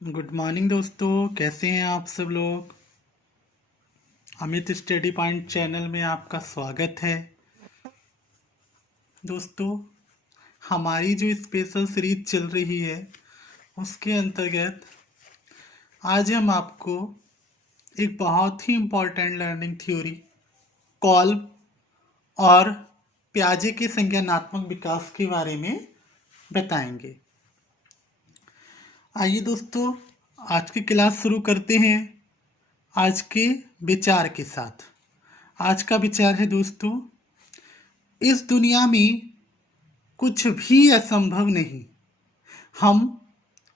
Good morning दोस्तों, कैसे हैं आप सब लोग। अमित स्टडी पॉइंट चैनल में आपका स्वागत है। दोस्तों, हमारी जो स्पेशल सीरीज चल रही है उसके अंतर्गत आज हम आपको एक बहुत ही इम्पोर्टेंट लर्निंग थ्योरी कॉल्ब और प्याजे के संज्ञानात्मक विकास के बारे में बताएंगे। आइए दोस्तों, आज की क्लास शुरू करते हैं आज के विचार के साथ। आज का विचार है दोस्तों, इस दुनिया में कुछ भी असंभव नहीं। हम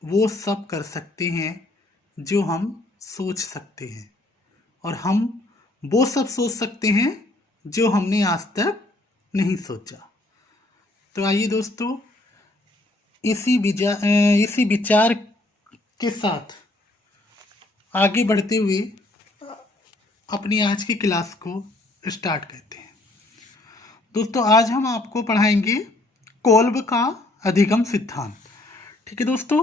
वो सब कर सकते हैं जो हम सोच सकते हैं, और हम वो सब सोच सकते हैं जो हमने आज तक नहीं सोचा। तो आइए दोस्तों, इसी विचार के साथ आगे बढ़ते हुए अपनी आज की क्लास को स्टार्ट करते हैं। दोस्तों, आज हम आपको पढ़ाएंगे कॉल्ब का अधिगम सिद्धांत। ठीक है दोस्तों,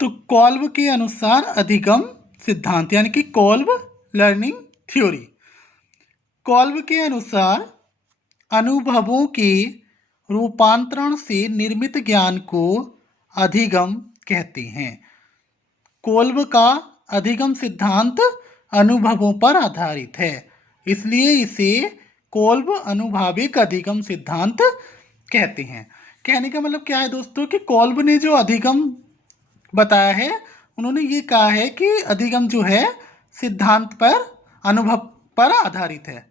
तो कॉल्ब के अनुसार अधिगम सिद्धांत यानी कि कॉल्ब लर्निंग थ्योरी। कॉल्ब के अनुसार अनुभवों के रूपांतरण से निर्मित ज्ञान को अधिगम कहते हैं। कॉल्ब का अधिगम सिद्धांत अनुभवों पर आधारित है, इसलिए इसे कॉल्ब अनुभाविक अधिगम सिद्धांत कहते हैं। कहने का मतलब क्या है दोस्तों कि कॉल्ब ने जो अधिगम बताया है, उन्होंने ये कहा है कि अधिगम जो है सिद्धांत पर, अनुभव पर आधारित है।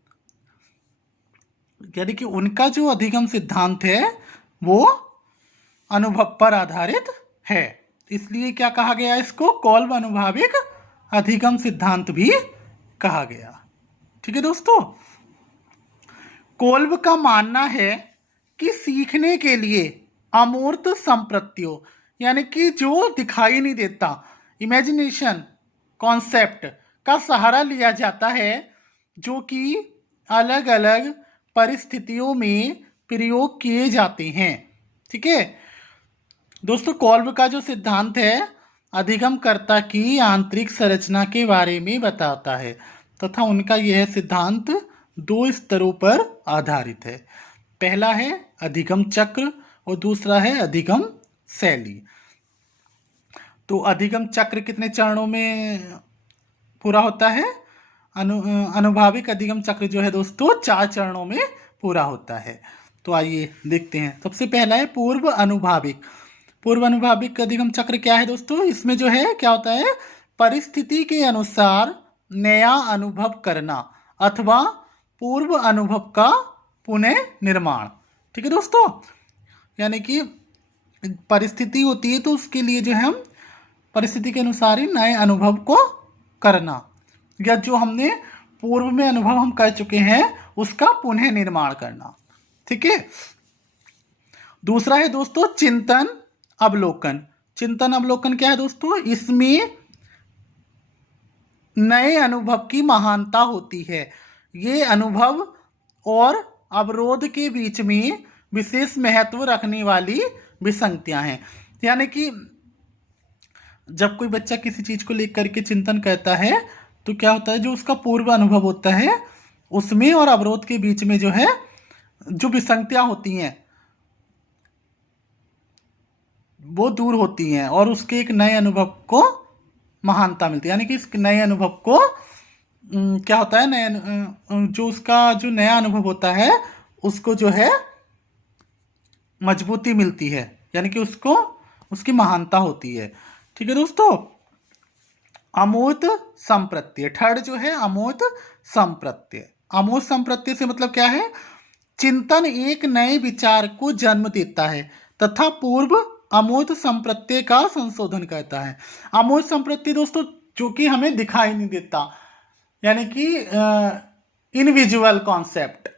यानी कि उनका जो अधिगम सिद्धांत है वो अनुभव पर आधारित है, इसलिए क्या कहा गया, इसको कॉल्ब अनुभाविक अधिगम सिद्धांत भी कहा गया। ठीक है दोस्तों, कॉल्ब का मानना है कि सीखने के लिए अमूर्त संप्रत्यों यानी कि जो दिखाई नहीं देता, इमेजिनेशन कॉन्सेप्ट का सहारा लिया जाता है, जो कि अलग अलग परिस्थितियों में प्रयोग किए जाते हैं। ठीक है दोस्तों, कॉल्ब का जो सिद्धांत है अधिगमकर्ता की आंतरिक संरचना के बारे में बताता है, तथा उनका यह सिद्धांत दो स्तरों पर आधारित है। पहला है अधिगम चक्र और दूसरा है अधिगम शैली। तो अधिगम चक्र कितने चरणों में पूरा होता है? अनुभाविक अधिगम चक्र जो है दोस्तों 4 चरणों में पूरा होता है। तो आइए देखते हैं। सबसे पहला है पूर्व अनुभाविक। पूर्व अनुभाविक अधिगम चक्र क्या है दोस्तों? इसमें जो है क्या होता है, परिस्थिति के अनुसार नया अनुभव करना अथवा पूर्व अनुभव का पुनः निर्माण। ठीक है दोस्तों, यानी कि परिस्थिति होती है तो उसके लिए जो है हम परिस्थिति के अनुसार ही नए अनुभव को करना, या जो हमने पूर्व में अनुभव हम कर चुके हैं उसका पुनः निर्माण करना। ठीक है, दूसरा है दोस्तों चिंतन अवलोकन। चिंतन अवलोकन क्या है दोस्तों? इसमें नए अनुभव की महानता होती है। ये अनुभव और अवरोध के बीच में विशेष महत्व रखने वाली विसंगतियां हैं। यानी कि जब कोई बच्चा किसी चीज को लेकर के चिंतन करता है तो क्या होता है, जो उसका पूर्व अनुभव होता है उसमें और अवरोध के बीच में जो है जो विसंगतियां होती हैं वो दूर होती हैं और उसके एक नए अनुभव को महानता मिलती है। यानी कि इस नए अनुभव को क्या होता है, नए जो उसका जो नया अनुभव होता है उसको जो है मजबूती मिलती है, यानी कि उसको उसकी महानता होती है। ठीक है दोस्तों, अमूर्त संप्रत्यय। थर्ड जो है अमूर्त संप्रत्यय। अमूर्त संप्रत्यय से मतलब क्या है? चिंतन एक नए विचार को जन्म देता है तथा पूर्व अमूर्त संप्रत्यय का संशोधन करता है। अमूर्त संप्रत्यय दोस्तों जो कि हमें दिखाई नहीं देता, यानी कि इनविजुअल कॉन्सेप्ट,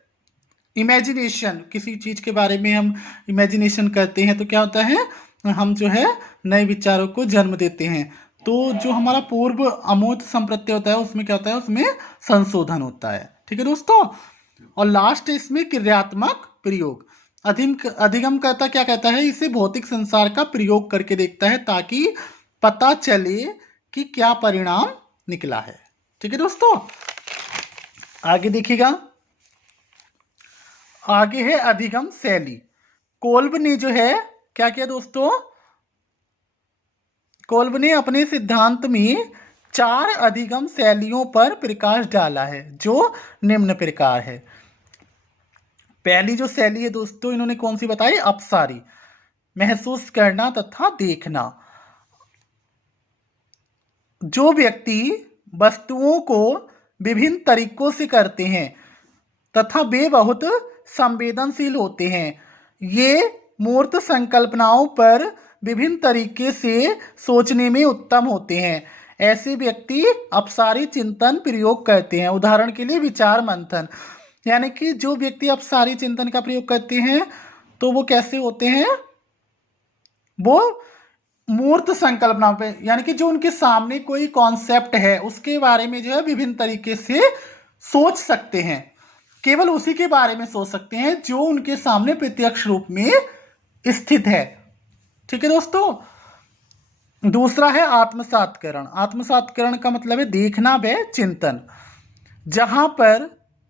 इमेजिनेशन, किसी चीज के बारे में हम इमेजिनेशन करते हैं तो क्या होता है, हम जो है नए विचारों को जन्म देते हैं। तो जो हमारा पूर्व अमूर्त संप्रत्यय होता है उसमें क्या होता है, उसमें संशोधन होता है। ठीक है दोस्तों, और लास्ट इसमें क्रियात्मक प्रयोग। अधिगमकर्ता क्या कहता है, इसे भौतिक संसार का प्रयोग करके देखता है ताकि पता चले कि क्या परिणाम निकला है। ठीक है दोस्तों, आगे देखिएगा, आगे है अधिगम शैली। कोल्ब ने जो है क्या किया दोस्तों, कोल्ब ने अपने सिद्धांत में 4 अधिगम शैलियों पर प्रकाश डाला है जो निम्न प्रकार है। पहली जो शैली है दोस्तों इन्होंने कौन सी बताई, अपसारी, महसूस करना तथा देखना। जो व्यक्ति वस्तुओं को विभिन्न तरीकों से करते हैं तथा वे बहुत संवेदनशील होते हैं, ये मूर्त संकल्पनाओं पर विभिन्न तरीके से सोचने में उत्तम होते हैं। ऐसे व्यक्ति अपसारी चिंतन प्रयोग करते हैं। उदाहरण के लिए विचार मंथन, यानी कि जो व्यक्ति अपसारी चिंतन का प्रयोग करते हैं तो वो कैसे होते हैं, वो मूर्त संकल्पना पे, यानी कि जो उनके सामने कोई कॉन्सेप्ट है उसके बारे में जो है विभिन्न तरीके से सोच सकते हैं, केवल उसी के बारे में सोच सकते हैं जो उनके सामने प्रत्यक्ष रूप में स्थित है। ठीक है दोस्तों। दूसरा है आत्मसात्करण। आत्मसात्करण का मतलब है देखना व चिंतन, जहां पर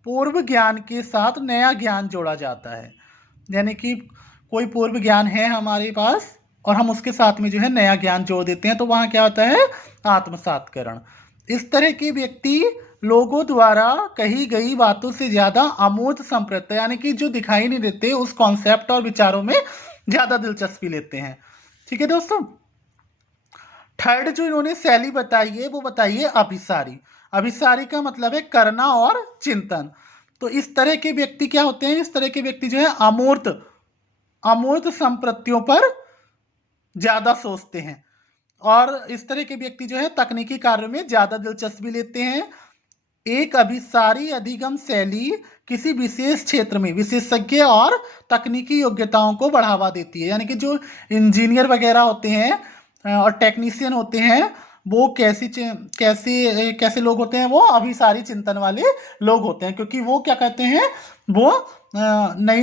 पूर्व ज्ञान के साथ नया ज्ञान जोड़ा जाता है। यानी कि कोई पूर्व ज्ञान है हमारे पास और हम उसके साथ में जो है नया ज्ञान जोड़ देते हैं, तो वहां क्या होता है, आत्मसात्करण। इस तरह के व्यक्ति लोगों द्वारा कही गई बातों से ज्यादा अमूर्त संप्रत्य, यानी कि जो दिखाई नहीं देते उस कॉन्सेप्ट और विचारों में ज्यादा दिलचस्पी लेते हैं। ठीक है दोस्तों। थर्ड जो इन्होंने शैली बताई है वो बताइए अभिसारी। अभिसारी का मतलब है करना और चिंतन। तो इस तरह के व्यक्ति क्या होते हैं, इस तरह के व्यक्ति जो है अमूर्त संप्रत्तियों पर ज्यादा सोचते हैं और इस तरह के व्यक्ति जो है तकनीकी कार्यों में ज्यादा दिलचस्पी लेते हैं। एक अभिसारी अधिगम शैली किसी विशेष क्षेत्र में विशेषज्ञ और तकनीकी योग्यताओं को बढ़ावा देती है। यानी कि जो इंजीनियर वगैरह होते हैं और टेक्नीशियन होते हैं वो कैसे लोग होते हैं, वो अभिसारी चिंतन वाले लोग होते हैं, क्योंकि वो क्या कहते हैं, वो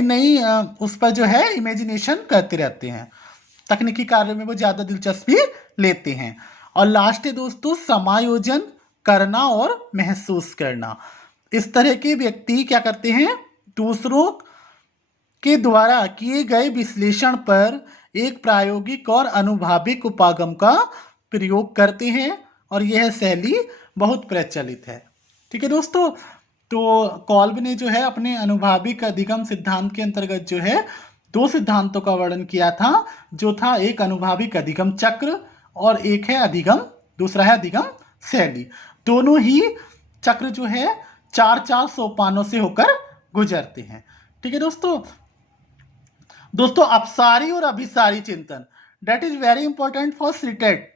नई उस पर जो है इमेजिनेशन करते रहते हैं, तकनीकी कार्य में वो ज्यादा दिलचस्पी लेते हैं। और लास्ट है दोस्तों समायोजन करना और महसूस करना। इस तरह के व्यक्ति क्या करते हैं, दूसरों के द्वारा किए गए विश्लेषण पर एक प्रायोगिक और अनुभाविक उपागम का प्रयोग करते हैं और यह शैली बहुत प्रचलित है। ठीक है दोस्तों। तो कॉल्ब ने जो है अपने अनुभाविक अधिगम सिद्धांत के अंतर्गत जो है 2 सिद्धांतों का वर्णन किया था, जो था एक अनुभाविक अधिगम चक्र और एक है दूसरा है अधिगम शैली। दोनों ही चक्र जो है 4 सोपानों से होकर गुजरते हैं। ठीक है दोस्तों अपसारी और अभिसारी चिंतन, that is very important for CTET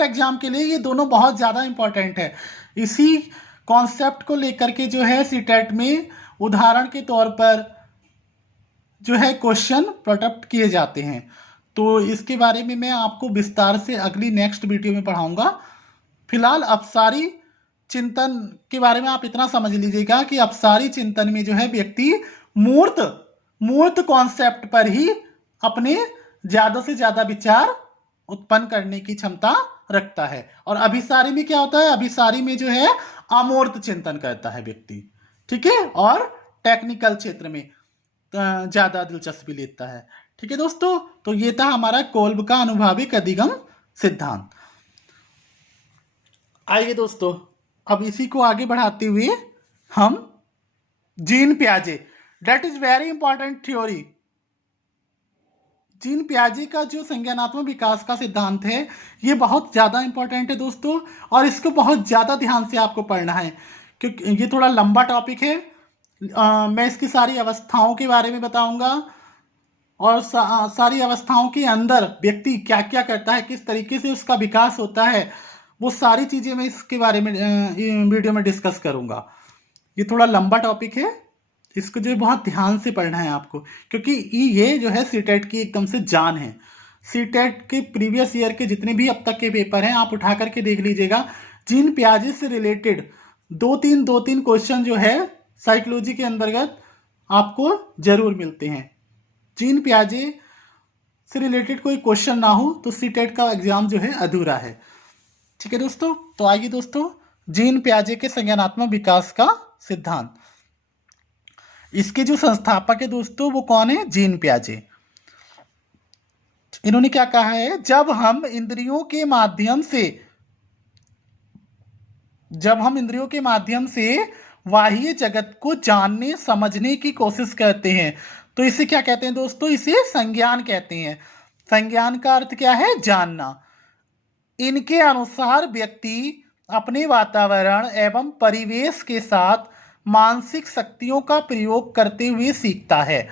exam के लिए। ये दोनों बहुत ज्यादा इंपॉर्टेंट है। इसी कॉन्सेप्ट को लेकर के जो है सीटेट में उदाहरण के तौर पर जो है क्वेश्चन पुट किए जाते हैं। तो इसके बारे में मैं आपको विस्तार से अगली नेक्स्ट वीडियो में पढ़ाऊंगा। फिलहाल अपसारी चिंतन के बारे में आप इतना समझ लीजिएगा कि अपसारी चिंतन में जो है व्यक्ति मूर्त कॉन्सेप्ट पर ही अपने ज्यादा से ज्यादा विचार उत्पन्न करने की क्षमता रखता है। और अभिसारी में क्या होता है, अभिसारी में जो है अमूर्त चिंतन करता है व्यक्ति। ठीक है, और टेक्निकल क्षेत्र में ज्यादा दिलचस्पी लेता है। ठीक है दोस्तों, तो ये था हमारा कोल्ब का अनुभाविक अधिगम सिद्धांत। आइए दोस्तों अब इसी को आगे बढ़ाते हुए हम जीन पियाजे, that is very important theory. Jean पियाजे का जो संज्ञानात्मक विकास का सिद्धांत है ये बहुत ज्यादा इंपॉर्टेंट है दोस्तों, और इसको बहुत ज्यादा ध्यान से आपको पढ़ना है क्योंकि ये थोड़ा लंबा टॉपिक है। मैं इसकी सारी अवस्थाओं के बारे में बताऊंगा और सारी अवस्थाओं के अंदर व्यक्ति क्या क्या करता है, किस तरीके से उसका विकास होता है, वो सारी चीजें मैं इसके बारे में वीडियो में डिस्कस करूंगा। ये थोड़ा लंबा टॉपिक है, इसको जो बहुत ध्यान से पढ़ना है आपको, क्योंकि ये जो है सीटेट की एकदम से जान है। सीटेट के प्रीवियस ईयर के जितने भी अब तक के पेपर हैं आप उठा करके देख लीजिएगा। जीन पियाजे से रिलेटेड दो तीन क्वेश्चन जो है साइकोलॉजी के अंतर्गत आपको जरूर मिलते हैं। जीन पियाजे से रिलेटेड कोई क्वेश्चन ना हो तो सीटेट का एग्जाम जो है अधूरा है। ठीक है दोस्तों, तो आइए दोस्तों, जीन पियाजे के संज्ञानात्मक विकास का सिद्धांत। इसके जो संस्थापक है दोस्तों वो कौन है? जीन पियाजे। इन्होंने क्या कहा है? जब हम इंद्रियों के माध्यम से बाह्य जगत को जानने समझने की कोशिश करते हैं तो इसे क्या कहते हैं दोस्तों? इसे संज्ञान कहते हैं। संज्ञान का अर्थ क्या है? जानना। इनके अनुसार व्यक्ति अपने वातावरण एवं परिवेश के साथ मानसिक शक्तियों का प्रयोग करते हुए सीखता है।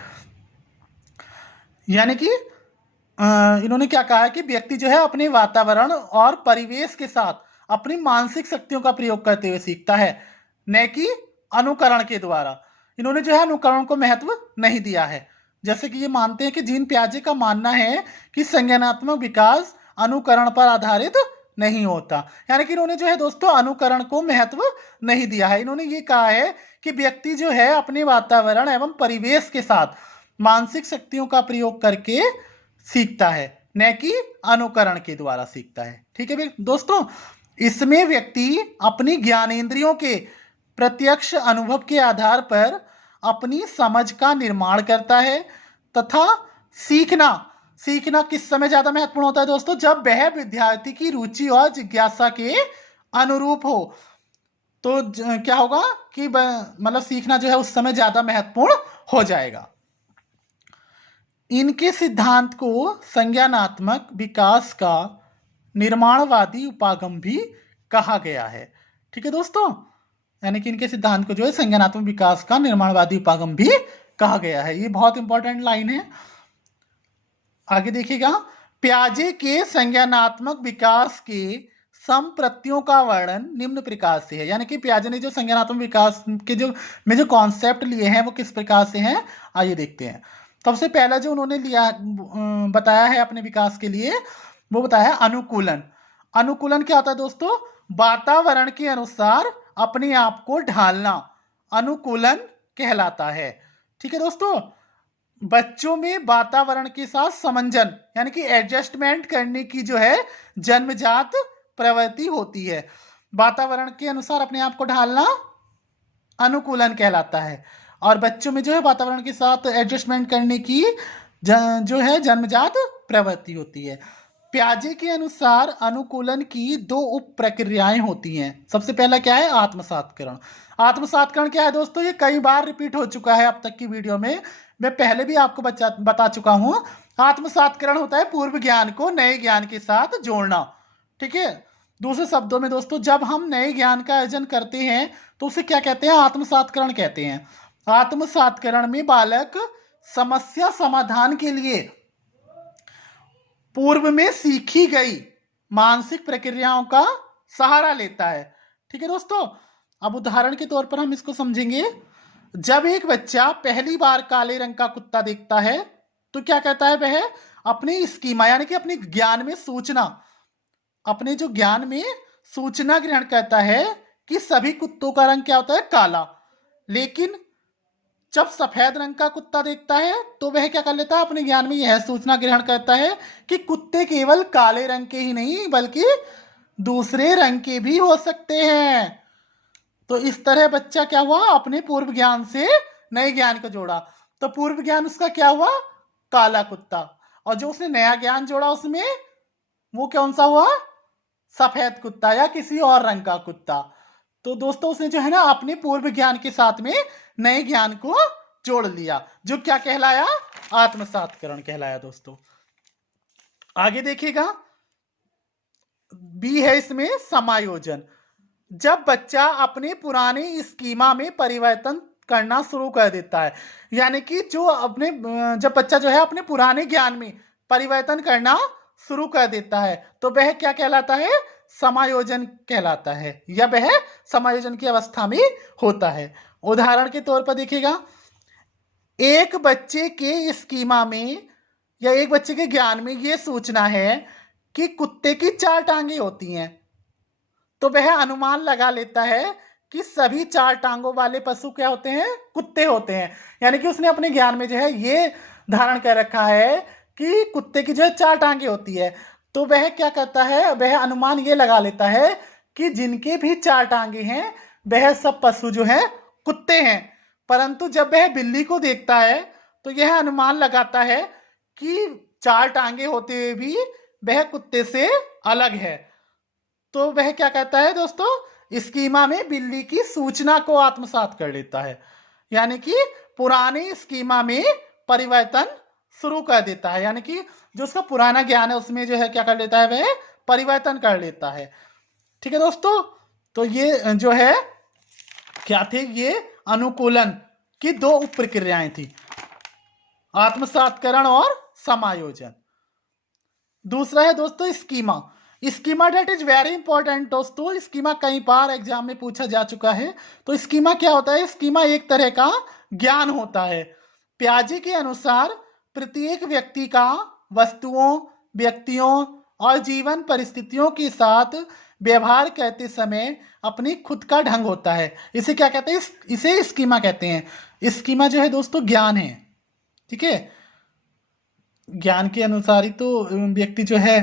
यानी कि इन्होंने क्या कहा है कि व्यक्ति जो है अपने वातावरण और परिवेश के साथ अपनी मानसिक शक्तियों का प्रयोग करते हुए सीखता है, न कि अनुकरण के द्वारा। इन्होंने जो है अनुकरण को महत्व नहीं दिया है। जैसे कि ये मानते हैं कि जीन पियाजे का मानना है कि संज्ञानात्मक विकास अनुकरण पर आधारित नहीं होता। यानी कि इन्होंने जो है दोस्तों अनुकरण को महत्व नहीं दिया है। इन्होंने ये कहा है कि व्यक्ति जो है अपने वातावरण एवं परिवेश के साथ मानसिक शक्तियों का प्रयोग करके सीखता है, न कि अनुकरण के द्वारा सीखता है। ठीक है दोस्तों, इसमें व्यक्ति अपनी ज्ञानेंद्रियों के प्रत्यक्ष अनुभव के आधार पर अपनी समझ का निर्माण करता है तथा सीखना किस समय ज्यादा महत्वपूर्ण होता है दोस्तों? जब वह विद्यार्थी की रुचि और जिज्ञासा के अनुरूप हो। तो क्या होगा कि मतलब सीखना जो है उस समय ज्यादा महत्वपूर्ण हो जाएगा। इनके सिद्धांत को संज्ञानात्मक विकास का निर्माणवादी उपागम भी कहा गया है। ठीक है दोस्तों, यानी कि इनके सिद्धांत को जो है संज्ञानात्मक विकास का निर्माणवादी उपागम भी कहा गया है। ये बहुत इंपॉर्टेंट लाइन है। आगे देखिएगा, पियाजे के संज्ञानात्मक विकास के संप्रत्यों का वर्णन निम्न प्रकार से है। यानी कि पियाजे ने जो संज्ञानात्मक विकास के जो कॉन्सेप्ट लिए हैं वो किस प्रकार से हैं, आइए देखते हैं। सबसे पहला जो उन्होंने बताया है अपने विकास के लिए, वो बताया अनुकूलन। अनुकूलन क्या होता है दोस्तों? वातावरण के अनुसार अपने आप को ढालना अनुकूलन कहलाता है। ठीक है दोस्तों, बच्चों में वातावरण के साथ समंजन यानी कि एडजस्टमेंट करने की जो है जन्मजात प्रवृत्ति होती है। वातावरण के अनुसार अपने आप को ढालना अनुकूलन कहलाता है, और बच्चों में जो है वातावरण के साथ एडजस्टमेंट करने की जो है जन्मजात प्रवृत्ति होती है। पियाजे के अनुसार अनुकूलन की दो उप प्रक्रियाएं होती हैं। सबसे पहला क्या है? आत्मसात्करण। आत्मसात्करण क्या है दोस्तों? ये कई बार रिपीट हो चुका है अब तक की वीडियो में, मैं पहले भी आपको बता चुका हूं। आत्मसात्करण होता है पूर्व ज्ञान को नए ज्ञान के साथ जोड़ना। ठीक है, दूसरे शब्दों में दोस्तों, जब हम नए ज्ञान का अर्जन करते हैं तो उसे क्या कहते हैं? आत्मसात्करण कहते हैं। आत्मसात्करण में बालक समस्या समाधान के लिए पूर्व में सीखी गई मानसिक प्रक्रियाओं का सहारा लेता है। ठीक है दोस्तों, अब उदाहरण के तौर पर हम इसको समझेंगे। जब एक बच्चा पहली बार काले रंग का कुत्ता देखता है तो क्या कहता है? वह अपने स्कीमा यानी कि अपने ज्ञान में अपने जो ज्ञान में सूचना ग्रहण करता है कि सभी कुत्तों का रंग क्या होता है? काला। लेकिन जब सफेद रंग का कुत्ता देखता है तो वह क्या कर लेता है? अपने ज्ञान में यह सूचना ग्रहण करता है कि कुत्ते केवल काले रंग के ही नहीं बल्कि दूसरे रंग के भी हो सकते हैं। तो इस तरह बच्चा क्या हुआ? अपने पूर्व ज्ञान से नए ज्ञान को जोड़ा। तो पूर्व ज्ञान उसका क्या हुआ? काला कुत्ता। और जो उसने नया ज्ञान जोड़ा उसमें वो कौन सा हुआ? सफेद कुत्ता या किसी और रंग का कुत्ता। तो दोस्तों उसने जो है ना अपने पूर्व ज्ञान के साथ में नए ज्ञान को जोड़ लिया, जो क्या कहलाया? आत्मसात्करण कहलाया। दोस्तों आगे देखिएगा, बी है इसमें समायोजन। जब बच्चा अपने पुराने स्कीमा में परिवर्तन करना शुरू कर देता है, यानी कि जब बच्चा जो है अपने पुराने ज्ञान में परिवर्तन करना शुरू कर देता है तो वह क्या कहलाता है? समायोजन कहलाता है, या वह समायोजन की अवस्था में होता है। उदाहरण के तौर पर देखिएगा, एक बच्चे के स्कीमा में या एक बच्चे के ज्ञान में यह सूचना है कि कुत्ते की 4 टांगे होती हैं, तो वह अनुमान लगा लेता है कि सभी 4 टांगों वाले पशु क्या होते हैं, कुत्ते होते हैं। यानी कि उसने अपने ज्ञान में जो है ये धारण कर रखा है कि कुत्ते की जो है 4 टांगे होती है। तो वह क्या करता है, वह अनुमान ये लगा लेता है कि जिनके भी 4 टांगे हैं वह सब पशु जो है कुत्ते हैं। परंतु जब वह बिल्ली को देखता है तो यह अनुमान लगाता है कि 4 टांगे होते हुए भी वह कुत्ते से अलग है। तो वह क्या कहता है दोस्तों, स्कीमा में बिल्ली की सूचना को आत्मसात कर लेता है, यानी कि पुराने स्कीमा में परिवर्तन शुरू कर देता है। यानी कि जो उसका पुराना ज्ञान है उसमें जो है क्या कर लेता है, वह परिवर्तन कर लेता है। ठीक है दोस्तों, तो ये जो है क्या थे, ये अनुकूलन की 2 उप प्रक्रियाएं थी, आत्मसातकरण और समायोजन। दूसरा है दोस्तों schema. Schema that is very important दोस्तों, स्कीमा कई बार एग्जाम में पूछा जा चुका है। तो स्कीमा क्या होता है, स्कीमा एक तरह का ज्ञान होता है। पियाजे के अनुसार प्रत्येक व्यक्ति का वस्तुओं, व्यक्तियों और जीवन परिस्थितियों के साथ व्यवहार करते समय अपनी खुद का ढंग होता है। इसे क्या कहते हैं, इसे स्कीमा कहते हैं। स्कीमा जो है दोस्तों ज्ञान है, ठीक है। ज्ञान के अनुसार ही तो व्यक्ति जो है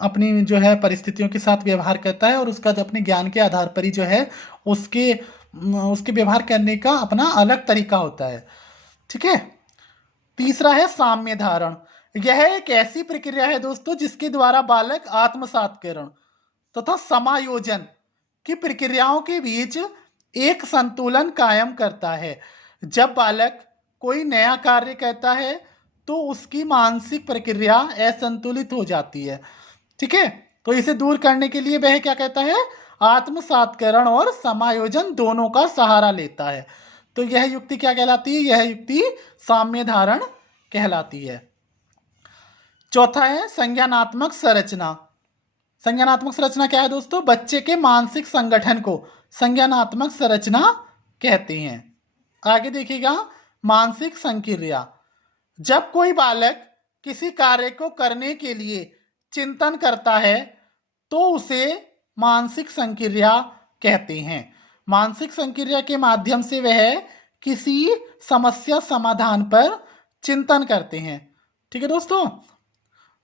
अपनी जो है परिस्थितियों के साथ व्यवहार करता है, और उसका जो अपने ज्ञान के आधार पर ही जो है उसके व्यवहार करने का अपना अलग तरीका होता है, ठीक है। तीसरा है साम्य धारण। यह एक ऐसी प्रक्रिया है दोस्तों जिसके द्वारा बालक आत्मसातकरण तथा समायोजन की प्रक्रियाओं के बीच एक संतुलन कायम करता है। जब बालक कोई नया कार्य करता है तो उसकी मानसिक प्रक्रिया असंतुलित हो जाती है, ठीक है। तो इसे दूर करने के लिए वह क्या कहता है, आत्मसातकरण और समायोजन दोनों का सहारा लेता है। तो यह युक्ति क्या कहलाती है, यह युक्ति साम्य धारण कहलाती है। चौथा है संज्ञानात्मक संरचना। संज्ञानात्मक संरचना क्या है दोस्तों, बच्चे के मानसिक संगठन को संज्ञानात्मक संरचना कहते हैं। आगे देखिएगा, मानसिक संक्रिया। जब कोई बालक किसी कार्य को करने के लिए चिंतन करता है तो उसे मानसिक संक्रिया कहते हैं। मानसिक संक्रिया के माध्यम से वह किसी समस्या समाधान पर चिंतन करते हैं, ठीक है दोस्तों।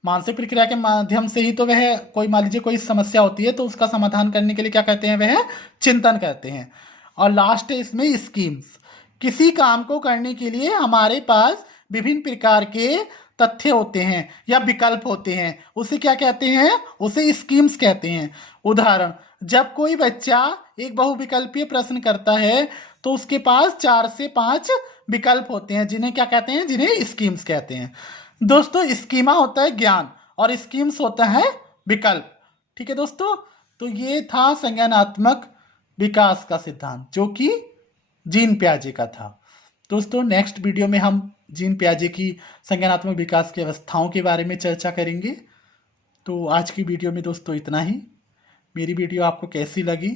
मानसिक प्रक्रिया के माध्यम से ही तो वह कोई, मान लीजिए कोई समस्या होती है तो उसका समाधान करने के लिए क्या कहते हैं, वह चिंतन करते हैं। और लास्ट है इसमें स्कीम्स। किसी काम को करने के लिए हमारे पास विभिन्न प्रकार के तथ्य होते हैं या विकल्प होते हैं, उसे क्या कहते हैं, उसे स्कीम्स कहते हैं। उदाहरण, जब कोई बच्चा एक बहुविकल्पीय प्रश्न करता है तो उसके पास 4 से 5 विकल्प होते हैं, जिन्हें क्या कहते हैं, जिन्हें स्कीम्स कहते हैं। दोस्तों स्कीमा होता है ज्ञान और स्कीम्स होता है विकल्प, ठीक है दोस्तों। तो ये था संज्ञानात्मक विकास का सिद्धांत जो कि जीन पियाजे का था। दोस्तों नेक्स्ट वीडियो में हम जीन पियाजे की संज्ञानात्मक विकास की अवस्थाओं के बारे में चर्चा करेंगे। तो आज की वीडियो में दोस्तों इतना ही। मेरी वीडियो आपको कैसी लगी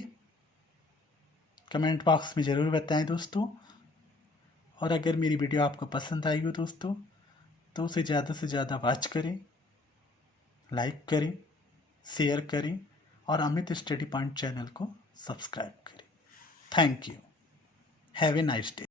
कमेंट बॉक्स में ज़रूर बताएं दोस्तों। और अगर मेरी वीडियो आपको पसंद आई हो दोस्तों तो उसे ज़्यादा से ज़्यादा वॉच करें, लाइक करें, शेयर करें और अमित स्टडी पॉइंट चैनल को सब्सक्राइब करें। Thank you. Have a nice day.